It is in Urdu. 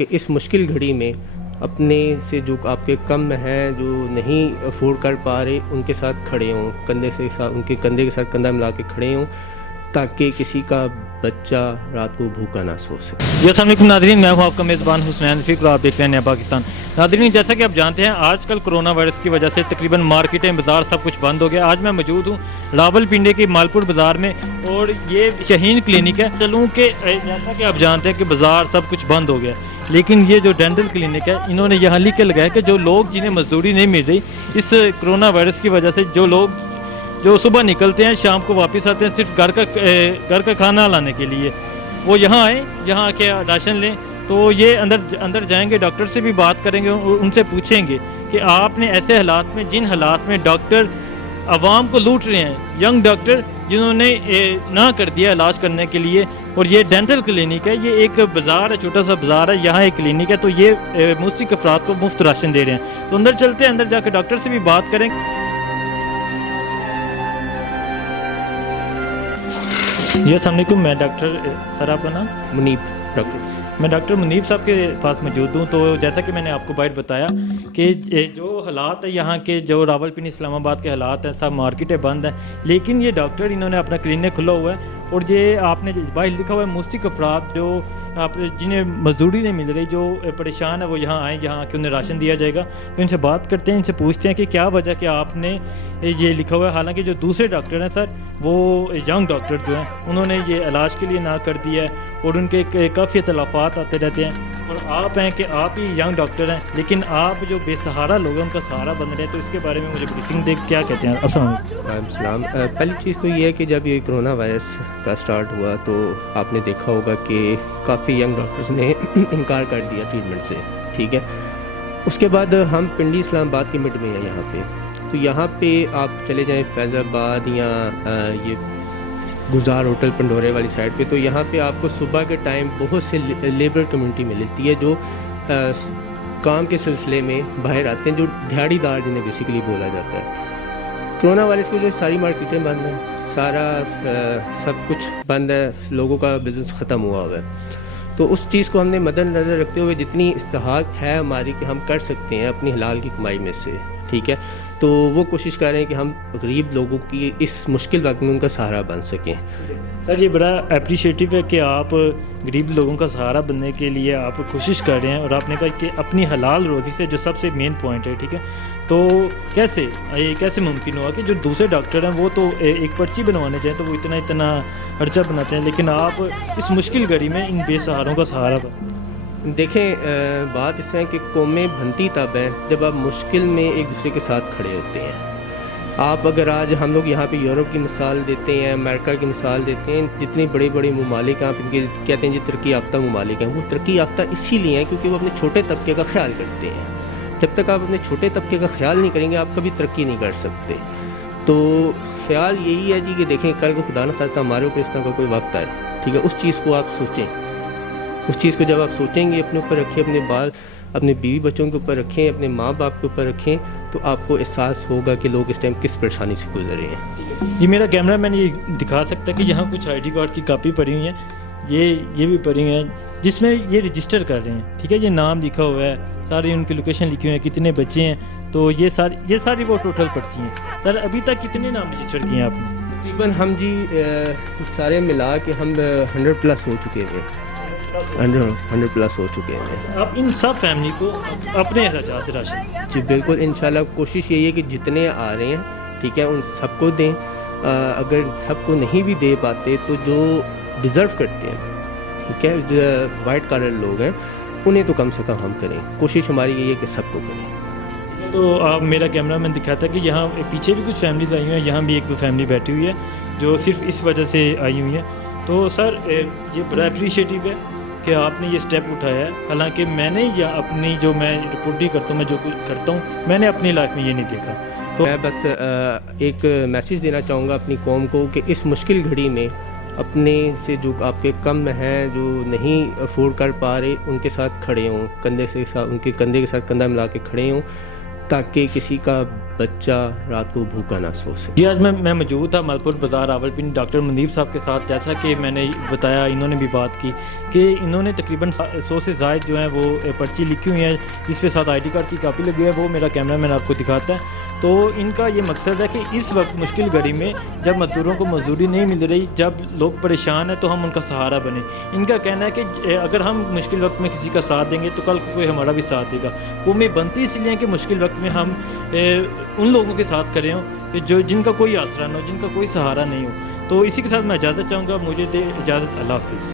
کہ اس مشکل گھڑی میں اپنے سے جو آپ کے کم ہیں، جو نہیں افورڈ کر پا رہے، ان کے ساتھ کھڑے ہوں، ان کے کندھے کے ساتھ کندھا ملا کے کھڑے ہوں، تاکہ کسی کا بچہ رات کو بھوکا نہ سو سکے۔ السلام علیکم ناظرین، میں ہوں آپ کا میزبان حسنین فکر، آپ دیکھ رہے ہیں پاکستان۔ ناظرین، جیسا کہ آپ جانتے ہیں آج کل کرونا وائرس کی وجہ سے تقریباً مارکیٹیں، بازار سب کچھ بند ہو گیا۔ آج میں موجود ہوں راول پنڈی کے مالپور بازار میں، اور یہ شہین کلینک ہے۔ چلوں کہ جیسا کہ آپ جانتے ہیں کہ بازار سب کچھ بند ہو گیا، لیکن یہ جو ڈینٹل کلینک ہے، انہوں نے یہاں لکھ کے لگایا کہ جو لوگ جنہیں مزدوری نہیں مل رہی اس کرونا وائرس کی وجہ سے، جو صبح نکلتے ہیں شام کو واپس آتے ہیں صرف گھر کا کھانا لانے کے لیے، وہ یہاں آئیں، یہاں آ کے راشن لیں۔ تو یہ اندر جائیں گے، ڈاکٹر سے بھی بات کریں گے اور ان سے پوچھیں گے کہ آپ نے ایسے حالات میں، جن حالات میں ڈاکٹر عوام کو لوٹ رہے ہیں، ینگ ڈاکٹر جنہوں نے نہ کر دیا علاج کرنے کے لیے، اور یہ ڈینٹل کلینک ہے، یہ ایک بازار ہے، چھوٹا سا بازار ہے، یہاں ایک کلینک ہے، تو یہ مستحق افراد کو مفت راشن دے رہے ہیں۔ تو اندر چلتے ہیں، اندر جا کے ڈاکٹر سے بھی بات کریں۔ جی السلام علیکم، میں ڈاکٹر، سر آپ کا نام؟ منیب ڈاکٹر۔ میں ڈاکٹر منیب صاحب کے پاس موجود ہوں۔ تو جیسا کہ میں نے آپ کو باہر بتایا کہ جو حالات ہیں یہاں کے، جو راول پنڈی اسلام آباد کے حالات ہیں، سب مارکیٹیں بند ہیں، لیکن یہ ڈاکٹر انہوں نے اپنا کلینک کھلا ہوا ہے، اور یہ آپ نے باہر لکھا ہوا ہے مستحق افراد جو جنہیں مزدوری نہیں مل رہی، جو پریشان ہے، وہ یہاں آئیں، یہاں آ کے انہیں راشن دیا جائے گا۔ تو ان سے بات کرتے ہیں، ان سے پوچھتے ہیں کہ کیا وجہ کہ آپ نے یہ لکھا ہوا ہے، حالانکہ جو دوسرے ڈاکٹر ہیں سر، وہ ینگ ڈاکٹر جو ہیں، انہوں نے یہ علاج کے لیے نہ کر دیا ہے، اور ان کے کافی اختلافات آتے رہتے ہیں، اور آپ ہیں کہ آپ ہی ینگ ڈاکٹر ہیں، لیکن آپ جو بے سہارا لوگ ہیں ان کا سہارا بن رہے ہیں۔ تو اس کے بارے میں مجھے بریفنگ دے، کیا کہتے ہیں؟ السلام۔ پہلی چیز تو یہ ہے کہ جب یہ کرونا وائرس کا سٹارٹ ہوا تو آپ نے دیکھا ہوگا کہ کافی ینگ ڈاکٹرز نے انکار کر دیا ٹریٹمنٹ سے، ٹھیک ہے۔ اس کے بعد ہم پنڈی اسلام آباد کے مڈ میں ہیں یہاں پہ، تو یہاں پہ آپ چلے جائیں فیض آباد یا یہ گلزار ہوٹل پنڈورے والی سائڈ پہ، تو یہاں پہ آپ کو صبح کے ٹائم بہت سے لیبر کمیونٹی ملتی ہے جو کام کے سلسلے میں باہر آتے ہیں، جو دیہڑی دار جنہیں بیسیکلی بولا جاتا ہے۔ کرونا وائرس کی وجہ سے ساری مارکیٹیں بند ہیں، سب کچھ بند ہے، لوگوں کا بزنس ختم ہوا ہے۔ تو اس چیز کو ہم نے مد نظر رکھتے ہوئے جتنی استحقاق ہے ہماری کہ ہم کر سکتے ہیں اپنی حلال کی کمائی میں سے، ٹھیک ہے، تو وہ کوشش کر رہے ہیں کہ ہم غریب لوگوں کی اس مشکل وقت میں ان کا سہارا بن سکیں۔ سر یہ بڑا اپریشیٹو ہے کہ آپ غریب لوگوں کا سہارا بننے کے لیے آپ کوشش کر رہے ہیں، اور آپ نے کہا کہ اپنی حلال روزی سے، جو سب سے مین پوائنٹ ہے، ٹھیک ہے۔ تو کیسے ممکن ہوا کہ جو دوسرے ڈاکٹر ہیں وہ تو ایک پرچی بنوانے جائیں تو وہ اتنا خرچہ بناتے ہیں، لیکن آپ اس مشکل گھڑی میں ان بے سہاروں کا سہارا بن؟ دیکھیں، بات اس طرح کہ قومیں بنتی تب ہیں جب آپ مشکل میں ایک دوسرے کے ساتھ کھڑے ہوتے ہیں۔ آپ اگر آج ہم لوگ یہاں پہ یورپ کی مثال دیتے ہیں، امریکہ کی مثال دیتے ہیں، جتنے بڑے بڑے ممالک ہیں، آپ ان کے کہتے ہیں جی ترقی یافتہ ممالک ہیں، وہ ترقی یافتہ اسی لیے ہیں کیونکہ وہ اپنے چھوٹے طبقے کا خیال کرتے ہیں۔ جب تک آپ اپنے چھوٹے طبقے کا خیال نہیں کریں گے آپ کبھی ترقی نہیں کر سکتے۔ تو خیال یہی ہے جی کہ دیکھیں کل کو خدا نہ خواستہ ہمارے اوپر اس طرح کا کوئی وقت آئے، ٹھیک ہے، اس چیز کو آپ سوچیں، اس چیز کو جب آپ سوچیں گے، اپنے اوپر رکھیں، اپنے بیوی بچوں کے اوپر رکھیں، اپنے ماں باپ کے اوپر رکھیں، تو آپ کو احساس ہوگا کہ لوگ اس ٹائم کس پریشانی سے گزر رہے ہیں۔ یہ میرا کیمرہ مین یہ دکھا سکتا ہے کہ یہاں کچھ آئی ڈی کارڈ کی کاپی پڑی ہوئی ہیں، یہ بھی پڑی ہوئی ہیں، جس میں یہ رجسٹر کر رہے ہیں، ٹھیک ہے، یہ نام لکھا ہوا ہے، ساری ان کی لوکیشن لکھی ہوئی ہے، کتنے بچے ہیں، تو یہ ساری وہ ٹوٹل پرچی ہیں۔ سر ابھی تک کتنے نام رجسٹر کیے ہیں آپ نے؟ تقریباً ہم جی سارے ملا کے ہم 100+ ہو چکے ہیں، 100+ ہو چکے ہیں۔ آپ ان سب فیملی کو اپنے اخراجات سے راشن؟ جی بالکل، انشاءاللہ کوشش یہی ہے کہ جتنے آ رہے ہیں، ٹھیک ہے، ان سب کو دیں۔ اگر سب کو نہیں بھی دے پاتے تو جو ڈیزرو کرتے ہیں، ٹھیک ہے، جو وائٹ کالر لوگ ہیں، انہیں تو کم سے کم ہم کریں، کوشش ہماری یہی ہے کہ سب کو کریں۔ تو آپ میرا کیمرہ مین دکھاتا ہے کہ یہاں پیچھے بھی کچھ فیملیز آئی ہوئی ہیں، یہاں بھی ایک دو فیملی بیٹھی ہوئی ہے جو صرف اس وجہ سے آئی ہوئی ہیں۔ تو سر یہ بڑا اپریشیٹو ہے کہ آپ نے یہ سٹیپ اٹھایا ہے، حالانکہ میں نے اپنی جو میں رپورٹنگ کرتا ہوں، میں جو کچھ کرتا ہوں، میں نے اپنی لائف میں یہ نہیں دیکھا۔ تو میں بس ایک میسیج دینا چاہوں گا اپنی قوم کو کہ اس مشکل گھڑی میں اپنے سے جو آپ کے کم ہیں، جو نہیں افورڈ کر پا رہے، ان کے ساتھ کھڑے ہوں، ان کے کندھے کے ساتھ کندھا ملا کے کھڑے ہوں، تاکہ کسی کا بچہ رات کو بھوکا نہ سو سکے۔ جی، آج میں موجود تھا مالپور بازار راولپنڈی ڈاکٹر منیب صاحب کے ساتھ۔ جیسا کہ میں نے بتایا، انہوں نے بھی بات کی کہ انہوں نے تقریباً 100 سے زائد جو ہیں وہ پرچی لکھی ہوئی ہیں جس پہ ساتھ آئی ڈی کارڈ کی کاپی لگی ہے، وہ میرا کیمرہ مین آپ کو دکھاتا ہے۔ تو ان کا یہ مقصد ہے کہ اس وقت مشکل گھڑی میں جب مزدوروں کو مزدوری نہیں مل رہی، جب لوگ پریشان ہیں، تو ہم ان کا سہارا بنیں۔ ان کا کہنا ہے کہ اگر ہم مشکل وقت میں کسی کا ساتھ دیں گے تو کل کو کوئی ہمارا بھی ساتھ دے گا۔ قومیں بنتی اس لیے ہیں کہ مشکل وقت میں ہم ان لوگوں کے ساتھ کھڑے ہوں کہ جن کا کوئی آسرا نہ ہو، جن کا کوئی سہارا نہیں ہو۔ تو اسی کے ساتھ میں اجازت چاہوں گا، مجھے دے اجازت، اللہ حافظ۔